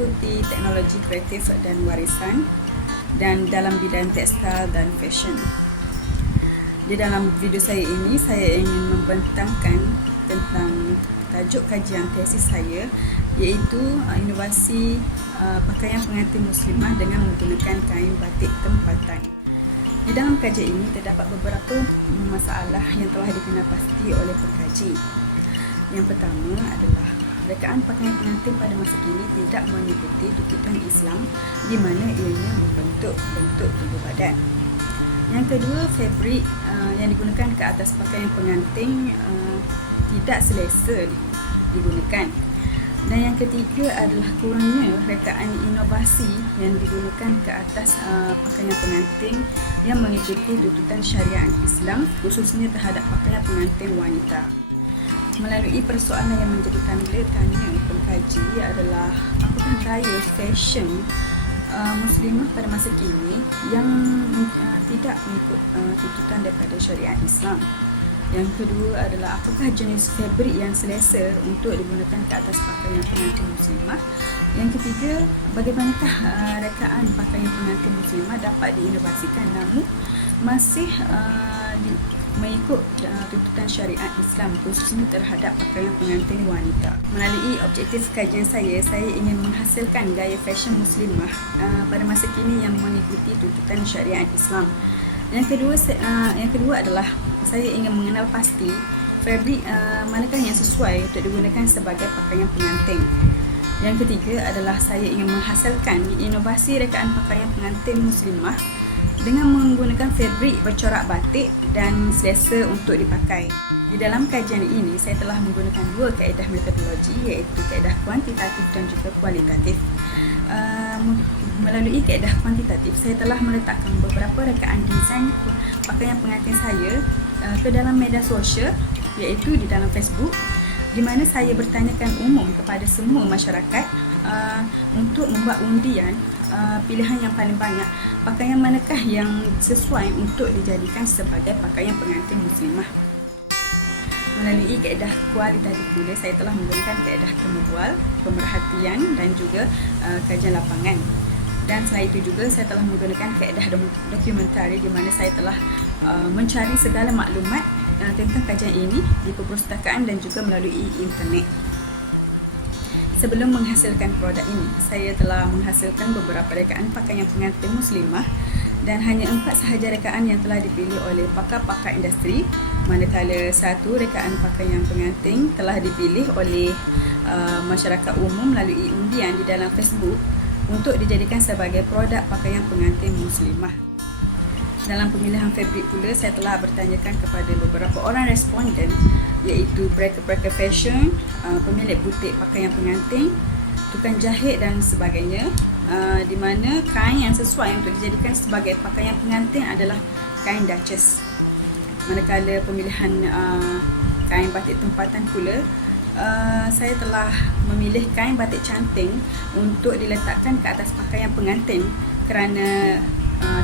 mengikuti teknologi kreatif dan warisan dan dalam bidang tekstil dan fashion. Di dalam video saya ini, saya ingin membentangkan tentang tajuk kajian tesis saya, iaitu inovasi pakaian pengantin muslimah dengan menggunakan kain batik tempatan. Di dalam kajian ini terdapat beberapa masalah yang telah dikenalpasti oleh pengkaji. Yang pertama adalah rekaan pakaian pengantin pada masa kini tidak mengikuti tuntutan Islam, di mana ianya membentuk tubuh badan. Yang kedua, fabrik yang digunakan ke atas pakaian pengantin tidak selesa digunakan. Dan yang ketiga adalah kurangnya rekaan inovasi yang digunakan ke atas pakaian pengantin yang mengikuti tuntutan syariat Islam, khususnya terhadap pakaian pengantin wanita. Melalui persoalan yang menjadi tanda tanya pengkaji adalah apakah gaya fashion muslimah pada masa kini yang tidak mengikut tuntutan daripada syariat Islam. Yang kedua adalah apakah jenis fabrik yang selesa untuk digunakan ke atas pakaian pengantin muslimah. Yang ketiga, bagaimanakah rekaan pakaian pengantin muslimah dapat diinovasikan namun masih mengikut tuntutan syariat Islam, khususnya terhadap pakaian pengantin wanita. Melalui objektif kajian saya ingin menghasilkan gaya fashion muslimah pada masa kini yang mengikuti tuntutan syariat Islam. Yang kedua adalah saya ingin mengenal pasti fabrik manakah yang sesuai untuk digunakan sebagai pakaian pengantin. Yang ketiga adalah saya ingin menghasilkan inovasi rekaan pakaian pengantin muslimah dengan menggunakan fabrik bercorak batik dan selesa untuk dipakai. Di dalam kajian ini, saya telah menggunakan dua kaedah metodologi, iaitu kaedah kuantitatif dan juga kualitatif. Melalui kaedah kuantitatif, saya telah meletakkan beberapa rekaan desain pakaian pengantin saya ke dalam media sosial, iaitu di dalam Facebook, di mana saya bertanyakan umum kepada semua masyarakat untuk membuat undian pilihan yang paling banyak, pakaian manakah yang sesuai untuk dijadikan sebagai pakaian pengantin muslimah. Melalui kaedah kualitatif ini, saya telah menggunakan kaedah visual, pemerhatian dan juga kajian lapangan. Dan selain itu juga saya telah menggunakan kaedah dokumentari, di mana saya telah mencari segala maklumat tentang kajian ini di perpustakaan dan juga melalui internet. Sebelum menghasilkan produk ini, saya telah menghasilkan beberapa rekaan pakaian pengantin muslimah dan hanya 4 sahaja rekaan yang telah dipilih oleh pakar-pakar industri, manakala 1 rekaan pakaian pengantin telah dipilih oleh masyarakat umum melalui undian di dalam Facebook untuk dijadikan sebagai produk pakaian pengantin muslimah. Dalam pemilihan fabrik pula, saya telah bertanyakan kepada beberapa orang responden, iaitu broker fashion, pemilik butik pakaian pengantin, tukang jahit dan sebagainya, di mana kain yang sesuai untuk dijadikan sebagai pakaian pengantin adalah kain Duchess. Manakala pemilihan kain batik tempatan pula, saya telah memilih kain batik cantik untuk diletakkan ke atas pakaian pengantin kerana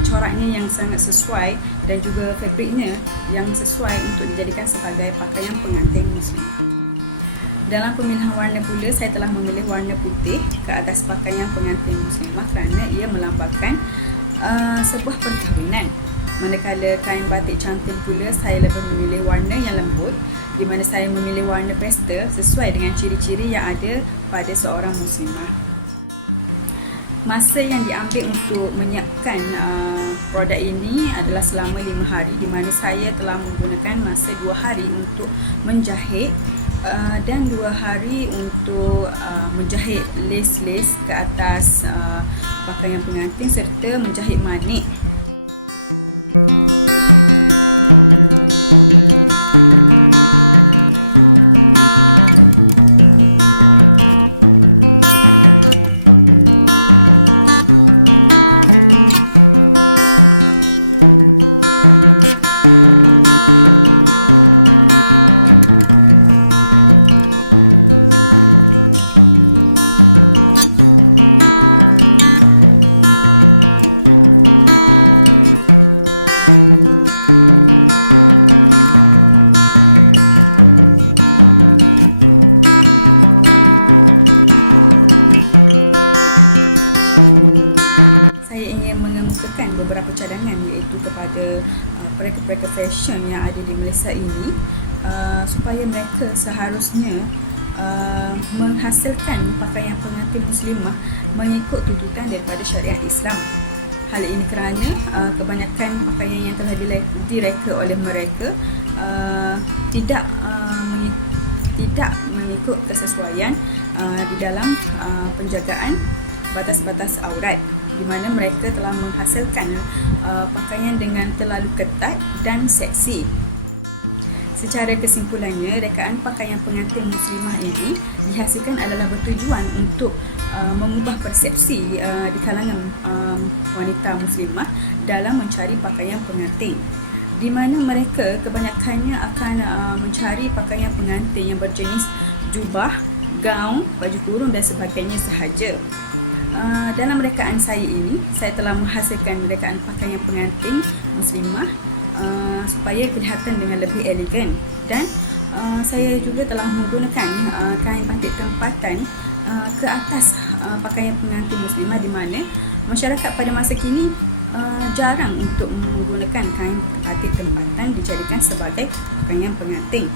coraknya yang sangat sesuai dan juga fabriknya yang sesuai untuk dijadikan sebagai pakaian pengantin muslim. Dalam pemilihan warna pula, saya telah memilih warna putih ke atas pakaian pengantin muslimah kerana ia melambangkan sebuah perkahwinan. Manakala kain batik cantik pula, saya lebih memilih warna yang lembut, di mana saya memilih warna pastel sesuai dengan ciri-ciri yang ada pada seorang muslimah. Masa yang diambil untuk menyiapkan produk ini adalah selama 5 hari, di mana saya telah menggunakan masa 2 hari untuk menjahit dan 2 hari untuk menjahit lace-lace ke atas pakaian pengantin serta menjahit manik. cadangan, iaitu kepada mereka-mereka fashion yang ada di Malaysia ini, supaya mereka seharusnya menghasilkan pakaian pengantin muslimah mengikut tuntutan daripada syariat Islam. Hal ini kerana kebanyakan pakaian yang telah direka oleh mereka tidak mengikut kesesuaian di dalam penjagaan batas-batas aurat, di mana mereka telah menghasilkan pakaian dengan terlalu ketat dan seksi. Secara kesimpulannya, rekaan pakaian pengantin muslimah ini dihasilkan adalah bertujuan untuk mengubah persepsi di kalangan wanita muslimah dalam mencari pakaian pengantin, di mana mereka kebanyakannya akan mencari pakaian pengantin yang berjenis jubah, gaun, baju kurung dan sebagainya sahaja. Dalam rekaan saya ini, saya telah menghasilkan rekaan pakaian pengantin muslimah supaya kelihatan dengan lebih elegan, dan saya juga telah menggunakan kain batik tempatan ke atas pakaian pengantin muslimah, di mana masyarakat pada masa kini jarang untuk menggunakan kain batik tempatan dijadikan sebagai pakaian pengantin.